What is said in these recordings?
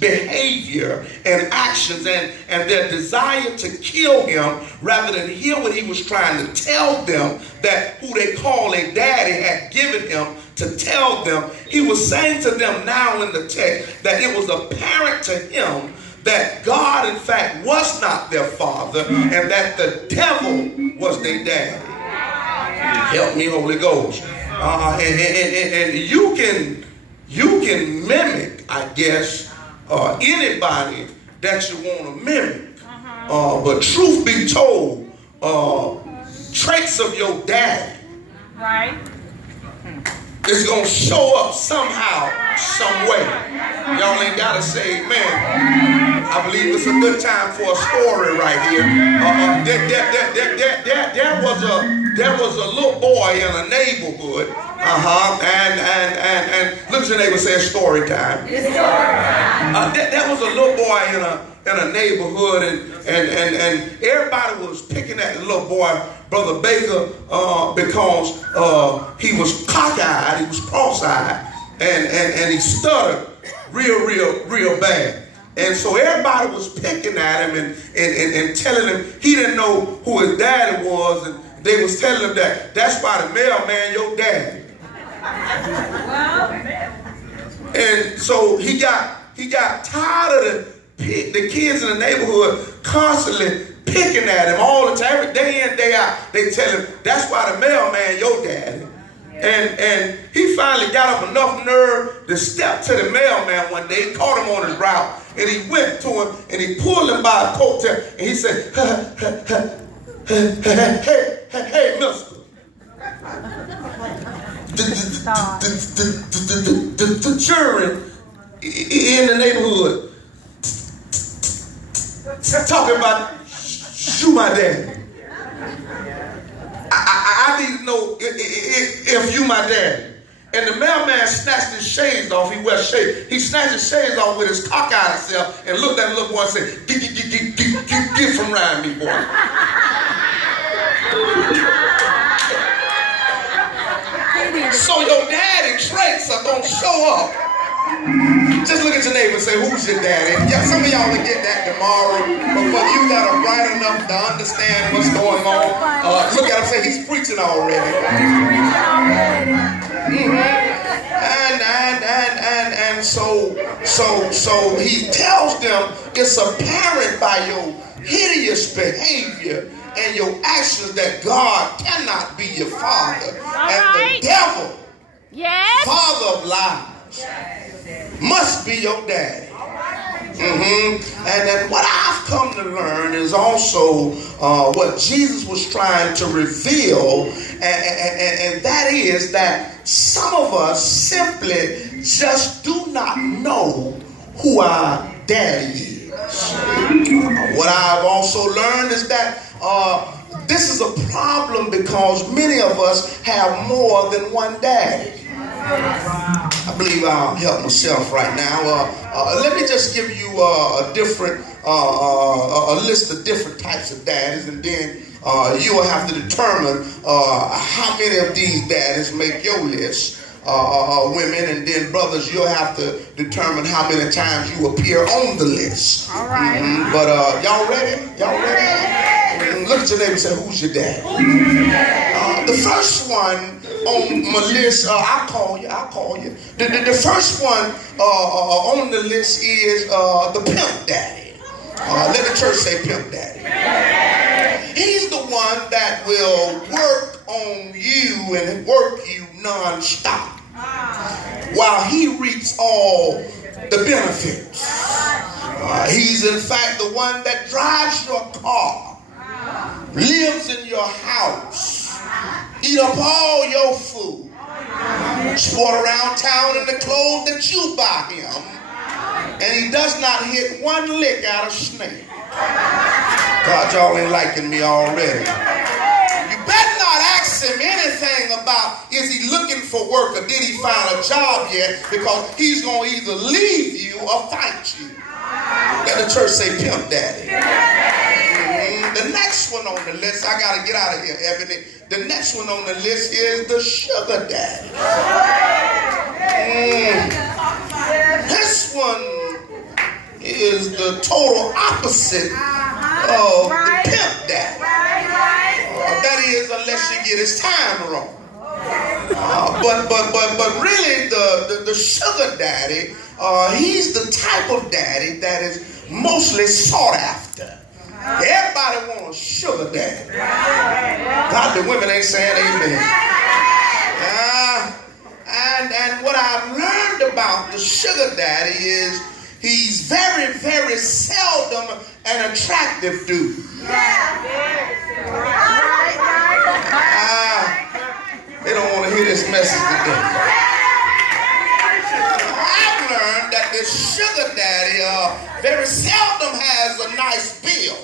behavior and actions and their desire to kill him rather than hear what he was trying to tell them, that who they call a daddy had given him to tell them. He was saying to them now in the text that it was apparent to him that God in fact was not their father and that the devil was their daddy. Help me, Holy Ghost. And you can mimic, I guess, anybody that you want to mimic. But truth be told, traits of your daddy, right, is going to show up somehow, some way. Y'all ain't got to say amen. I believe it's a good time for a story right here. There was a little boy in a neighborhood. And look at your neighbor, say it's story time. It's story time. There was a little boy in a neighborhood, and everybody was picking at the little boy, Brother Baker, because he was cockeyed, he was cross-eyed, and he stuttered real bad. And so everybody was picking at him and telling him he didn't know who his daddy was, and they was telling him that's why the mailman your daddy. And so he got tired of the kids in the neighborhood constantly picking at him all the time, every day in, day out. They tell him that's why the mailman your daddy. And he finally got up enough nerve to step to the mailman one day. He caught him on his route, and he went to him and he pulled him by a coattail and he said, hey, mister. The children in the neighborhood talking about you, my daddy. I need to know if you my daddy. And the mailman snatched his shades off. He wears shades. He snatched his shades off with his cockeyed self and looked at the little boy and said, get from around me, boy. So your daddy traits are going to show up. Just look at your neighbor and say, who's your daddy? Yeah, some of y'all will get that tomorrow, but for you that are bright enough to understand what's going on, look at him and say, he's preaching already. And so he tells them it's apparent by your hideous behavior and your actions that God cannot be your father. And the devil, father of lies, must be your daddy. And then what I've come to learn is also what Jesus was trying to reveal, and that is that some of us simply just do not know who our daddy is. What I've also learned is that this is a problem because many of us have more than one daddy. I believe I'll help myself right now. Let me just give you a list of different types of daddies, and then you will have to determine how many of these daddies make your list. Women, and then brothers, you'll have to determine how many times you appear on the list. All right. But y'all ready? Y'all ready? Look at your neighbor and say, who's your dad? The first one on my list, I'll call you. The first one on the list is the pimp daddy. Let the church say pimp daddy. He's the one that will work on you and work you non-stop while he reaps all the benefits. He's in fact the one that drives your car, lives in your house, eat up all your food, sport around town in the clothes that you buy him, and he does not hit one lick out of snake. God, y'all ain't liking me already. You better not ask him anything about is he looking for work or did he find a job yet, because he's going to either leave you or fight you. Let the church say pimp daddy. The next one on the list, I got to get out of here, Ebony. The next one on the list is the sugar daddy. This one is the total opposite of the pimp daddy. That is, unless you get his time wrong. But really, the sugar daddy, he's the type of daddy that is mostly sought after. Everybody wants a sugar daddy. God, the women ain't saying amen. And what I've learned about the sugar daddy is he's very, very seldom an attractive dude. They don't want to hear this message today. I've learned that this sugar daddy very seldom has a nice bill.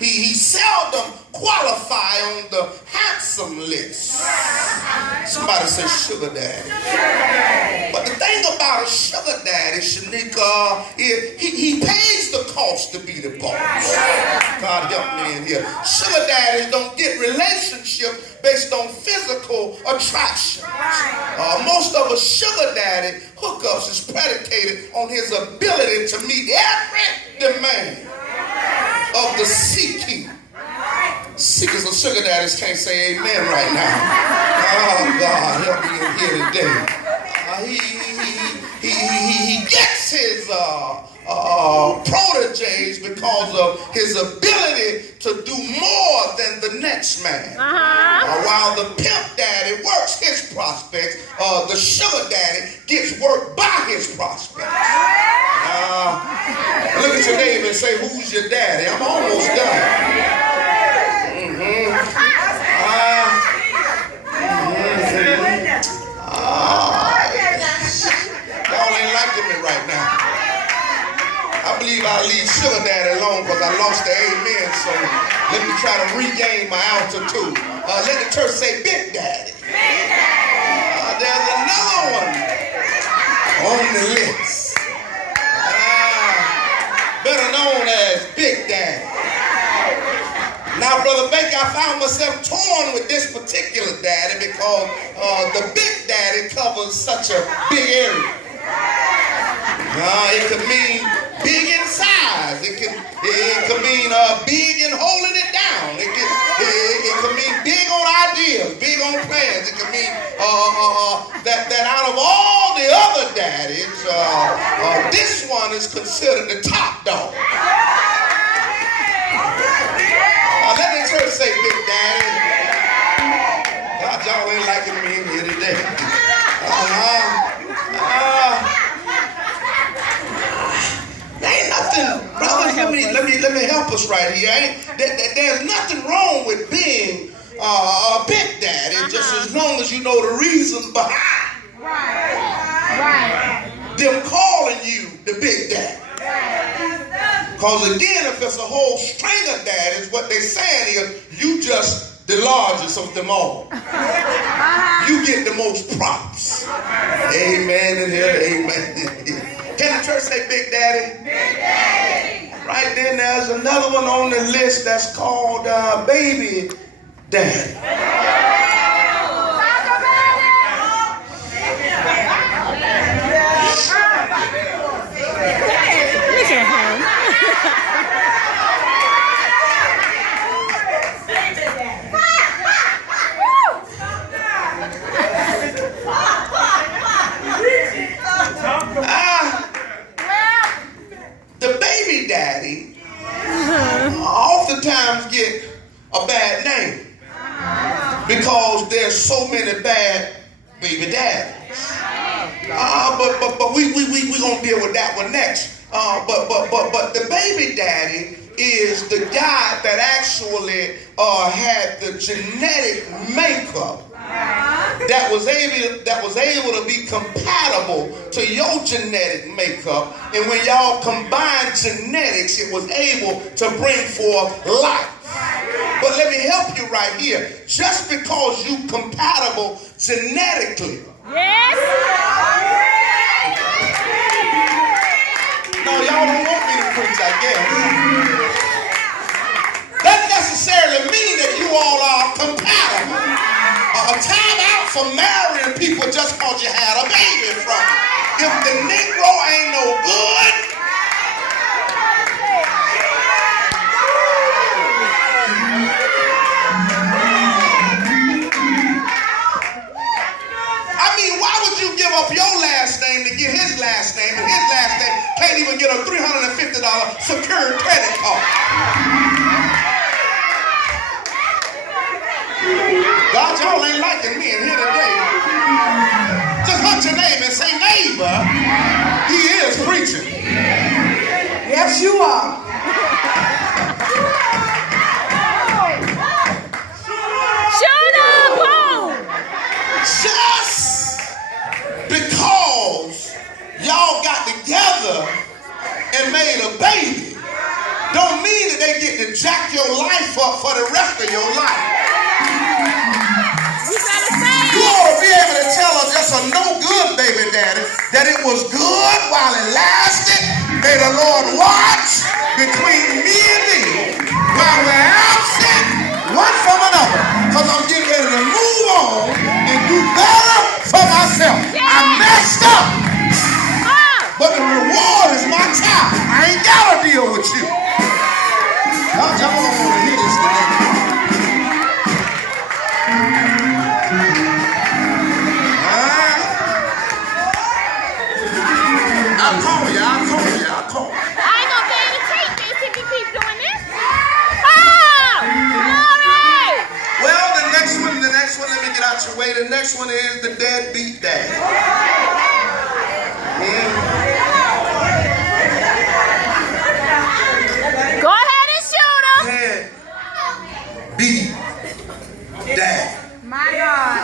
He seldom qualify on the handsome list. Somebody say sugar daddy. But the thing about a sugar daddy, Shanika, is he pays the cost to be the boss. God help me in here. Sugar daddies don't get relationships based on physical attraction. Most of a sugar daddy hookups is predicated on his ability to meet every demand of the seeking. Seekers of sugar daddies can't say amen right now. Oh, God, help me in here today. He gets his proteges because of his ability to do more than the next man. While the pimp daddy works his prospects, the sugar daddy gets worked by his prospects. Look at your neighbor and say, who's your daddy? I'm almost done. Y'all ain't liking me right now. I believe I'll leave sugar daddy alone because I lost the amen. So let me try to regain my altitude. Let the church say big daddy. There's another one on the list. Better known as Big Daddy. Now, Brother Baker, I found myself torn with this particular daddy because the Big Daddy covers such a big area. It could mean big in size. It could mean big in holding it down. It could mean big on ideas, big on plans. It could mean that out of all the other daddies, this one is considered the top dog. Let the church say Big Daddy. God, y'all ain't liking me in here today. Ain't nothing, brother. Let me help us right here. There's nothing wrong with being a big daddy, just as long as you know the reason behind them calling you the big daddy. Because again, if it's a whole string of daddies, what they're saying is you just the largest of them all. You get the most props. Amen and here, amen. Can the church say Big Daddy? Big Daddy. Right then, there's another one on the list that's called Baby Daddy. Look at him. The baby daddy oftentimes get a bad name because there's so many bad baby daddies. But we gonna deal with that one next. But the baby daddy is the guy that actually had the genetic makeup that was able to be compatible to your genetic makeup, and when y'all combine genetics, it was able to bring forth life. But let me help you right here. Just because you compatible genetically, Yes. no, y'all don't want me to preach, I guess. Doesn't necessarily mean that you all are compatible. Time out for marrying people just because you had a baby from them. If the Negro ain't no good, can't even get a $350 secured credit card. God, y'all ain't liking me in here today. Just hunt your neighbor and say, neighbor, he is preaching. Yes, you are. Shut up, boom! Just because y'all got together and made a baby don't mean that they get to jack your life up for the rest of your life. You better say You it. ought to be able to tell us just a no good baby daddy that it was good while it lasted. May the Lord watch between me and thee while we're absent one from another. Because I'm getting ready to move on and do better for myself. I messed up, but the reward is my child. I ain't got to deal with you. Y'all don't want to hear this today. I'll call you. I ain't gonna be able to take this if you keep doing this. Oh! Glory! Well, the next one, let me get out your way. The next one is the deadbeat dad. Go ahead and shoot him. Deadbeat dad. My God.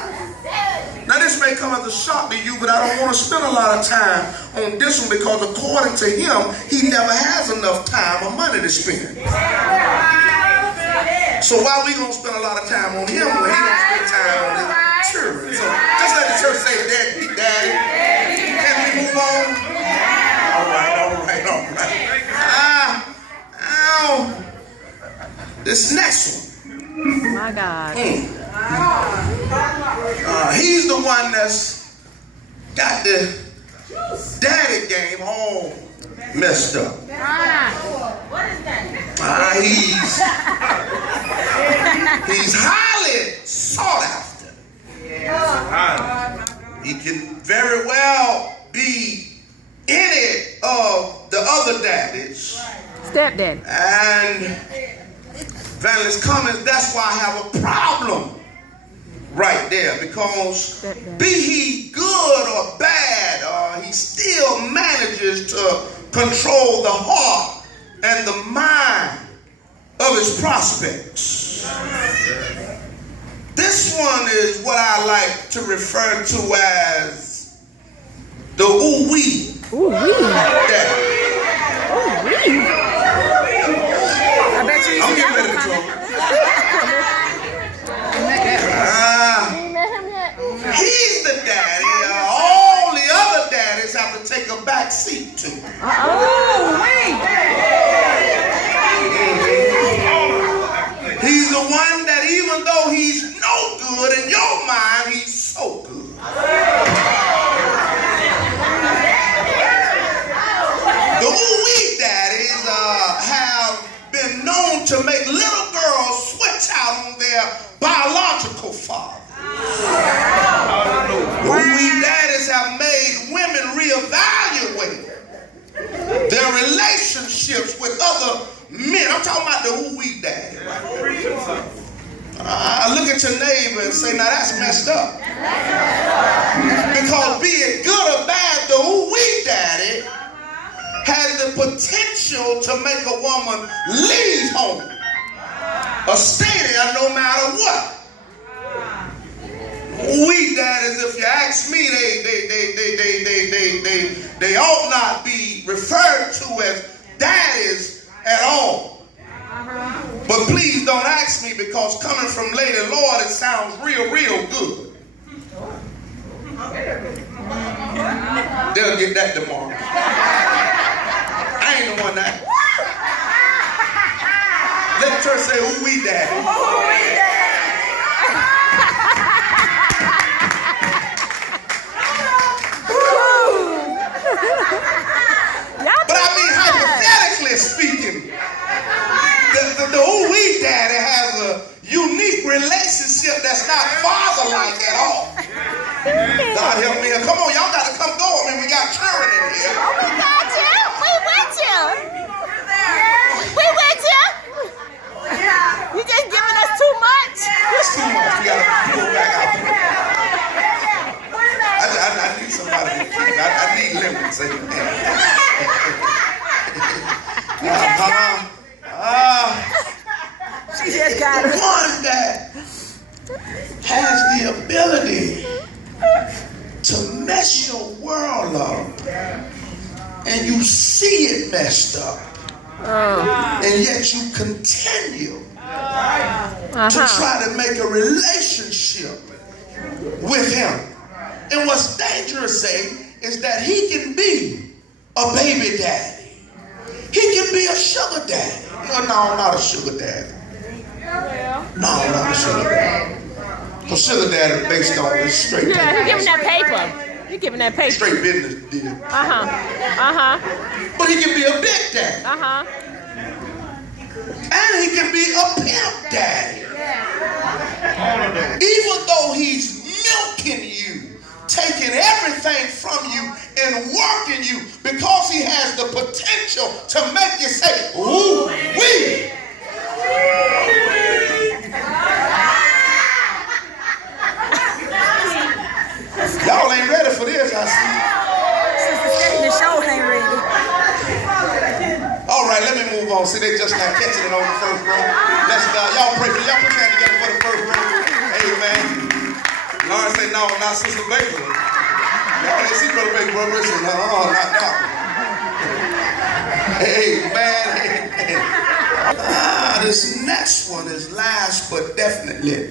Now this may come as a shock to you, but I don't want to spend a lot of time on this one because according to him, he never has enough time or money to spend. So why we gonna spend a lot of time on him when he don't spend time on his children? So just let the church say, deadbeat daddy. Can we move on? All right. This next one. My God. He's the one that's got the daddy game all messed up. What is that? He's highly sought after. He can very well be any of the other daddies. Stepdaddy. And Evangelist Cummings, that's why I have a problem right there, because be he good or bad, he still manages to control the heart and the mind of his prospects. This one is what I like to refer to as the ooh-wee daddy. I bet you I'm getting ready to talk. He's the daddy. All the other daddies have to take a back seat to. He's the one that even though he's no good in your mind, he's so good. The ooh-wee daddies have been known to make little girls switch out on their biological father. Ooh-wee daddies have made women reevaluate their relationships with other men. I'm talking about the ooh-wee daddy. Look at your neighbor and say, now that's messed up. Because be it good or bad, the ooh-wee daddy has the potential to make a woman leave home or stay there no matter what. We daddies, if you ask me, they ought not be referred to as daddies at all. But please don't ask me, because coming from Lady Lord, it sounds real good. They'll get that tomorrow. I ain't the one that. Let the church say, ooh, we daddy. But I mean, hypothetically speaking, the ooh-wee daddy has a unique relationship that's not father-like at all. God help me. Come on, y'all got to come go. I mean, we got children in here. Oh, we got you. We She just got it. One that has the ability to mess your world up, and you see it messed up, and yet you continue to try to make a relationship with him. And what's dangerous, is that he can be a baby daddy. He can be a sugar daddy. No, not a sugar daddy. No, not a sugar daddy. Because sugar daddy based on this straight Yeah, paper. you're giving that paper. You're giving that paper. Straight business deal. But he can be a big daddy. And he can be a pimp daddy. Even though he's milking you, taking everything from you and working you, because he has the potential to make you say, ooh, wee. Y'all ain't ready for this, I see. The show ain't ready. All right, let me move on. See, they just not catching it on the first row. Let's go. Y'all pray for y'all. Put your hand together for the first row. Amen. Lawrence said, no, not Sister Baker. Y'all ain't see Brother Baker, Brother Richard. No, not that. Amen. This next one is last, but definitely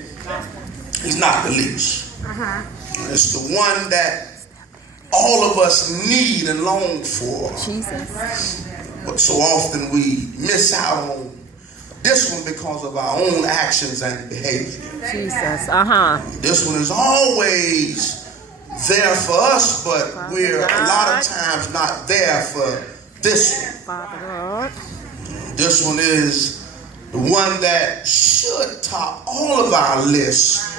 is not the least. It's the one that all of us need and long for. Jesus. But so often we miss out on this one because of our own actions and behavior. Jesus. This one is always there for us, but we're a lot of times not there for this one. Father God. This one is the one that should top all of our lists.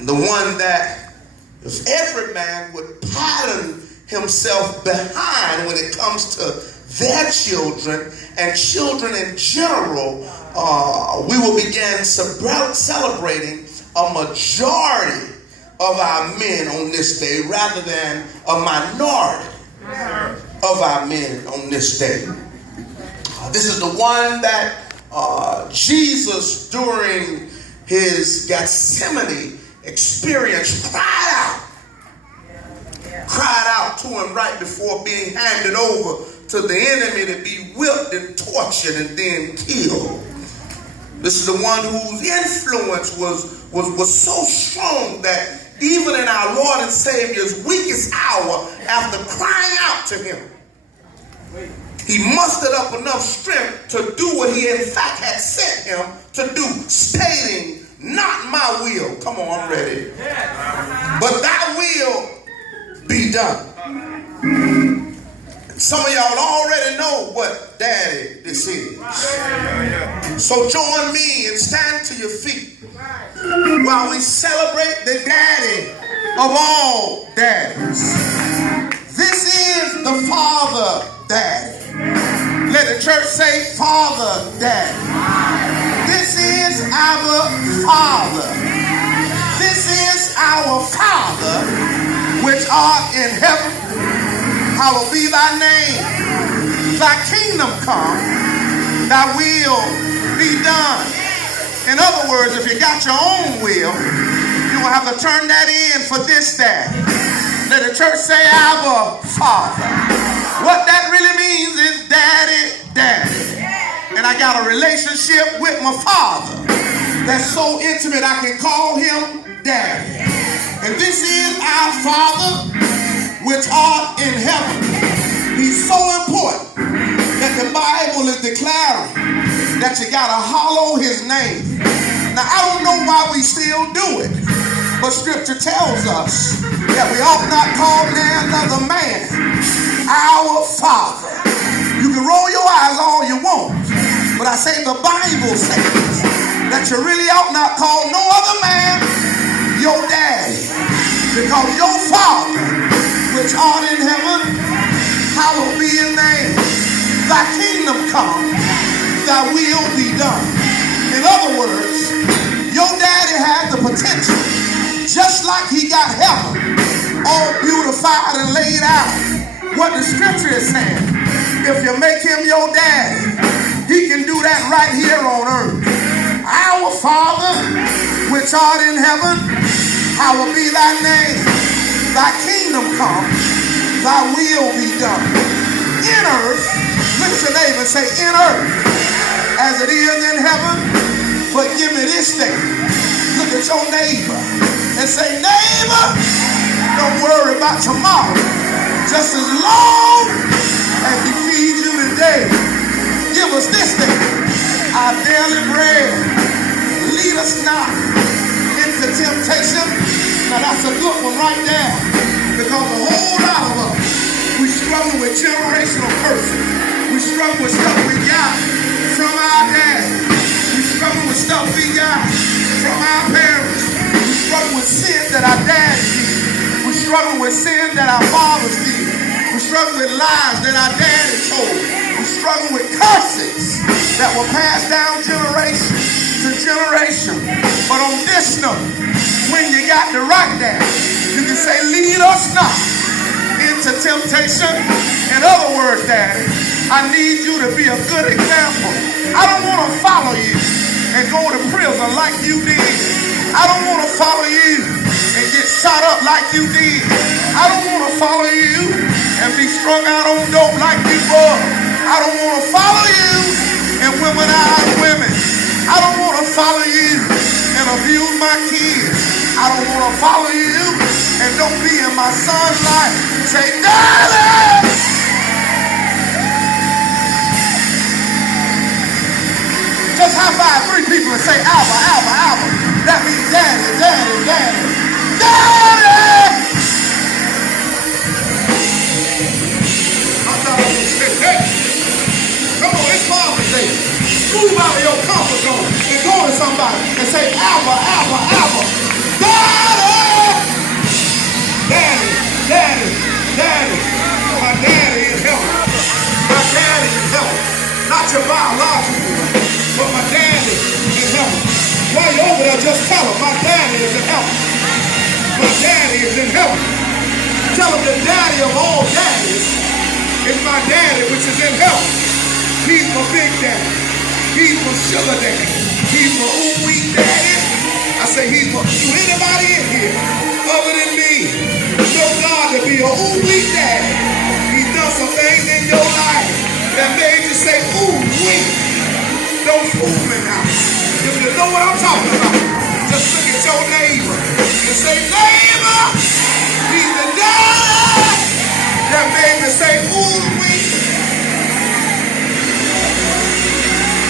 The one that if every man would pattern himself behind when it comes to their children and children in general, we will begin celebrating a majority of our men on this day rather than a minority of our men on this day. This is the one that Jesus during his Gethsemane experience cried out to him right before being handed over to the enemy to be whipped and tortured and then killed. This is the one whose influence was so strong that even in our Lord and Savior's weakest hour, after crying out to him, he mustered up enough strength to do what he in fact had sent him to do, stating, not my will, come on, I'm ready, but thy will be done. Some of y'all already know what daddy this is. So join me and stand to your feet while we celebrate the daddy of all daddies. This is the Father Daddy. Let the church say Father Daddy. This is our Father. This is our Father which art in heaven. Hallowed be thy name. Thy kingdom come. Thy will be done. In other words, if you got your own will, you will have to turn that in for this daddy. Let the church say our Father. What that really means is daddy, daddy. And I got a relationship with my father that's so intimate I can call him daddy. And this is our Father which art in heaven. He's so important that the Bible is declaring that you gotta hallow his name. Now I don't know why we still do it, but scripture tells us that we ought not call another man our Father. You can roll your eyes all you want, but I say the Bible says that you really ought not call no other man your daddy, because your Father which art in heaven, hallowed be his name. Thy kingdom come, thy will be done. In other words, your daddy had the potential, just like he got heaven all beautified and laid out. What the scripture is saying, If you make him your daddy, he can do that right here on earth. Our Father, which art in heaven, hallowed be thy name. Thy kingdom come, thy will be done. In earth, look at your neighbor and say, in earth, as it is in heaven, but give me this day. Look at your neighbor and say, neighbor, don't worry about tomorrow. Just as long as he feeds you today, give us this day our daily bread. Lead us not into temptation. Now that's a good one right there. Because a whole lot of us, we struggle with generational curses. We struggle with stuff we got from our dad. We struggle with stuff we got from our parents. We struggle with sin that our dads did. We struggle with sin that our fathers did. We struggle with lies that our daddy told. We struggle with curses that were passed down generation to generation. But on this note, when you got the right dad, you can say, lead us not into temptation. In other words, Daddy, I need you to be a good example. I don't want to follow you and go to prison like you did. I don't want to follow you and get shot up like you did. I don't want to follow you and be strung out on dope like you were. I don't want to follow you and womanize women. I don't want to follow you and abuse my kids. I don't want to follow you and don't be in my son's life. Say, Daddy! Just high five 3 people and say, Alba, Alba, Alba. That means Daddy, Daddy, Daddy. Daddy! I thought I was going to say, hey, come on, it's Father's Day. Move out of your comfort zone and go to somebody and say, Alba, Alba, Alba. Daddy! Daddy, Daddy, Daddy. My daddy is heaven. My daddy is heaven. Not your biological, but my daddy is heaven. While you're over there, just tell him, my daddy is in heaven. My daddy is in heaven. Tell him the daddy of all daddies is my daddy, which is in heaven. He's my big daddy. He's my sugar daddy. He's my ooh-wee daddy. I say he's my, to anybody in here other than me, know God to be a ooh-wee daddy. He's done some things in your life that made you say, ooh-wee. Don't fool me now. If you know what I'm talking about, just look at your neighbor and say, neighbor,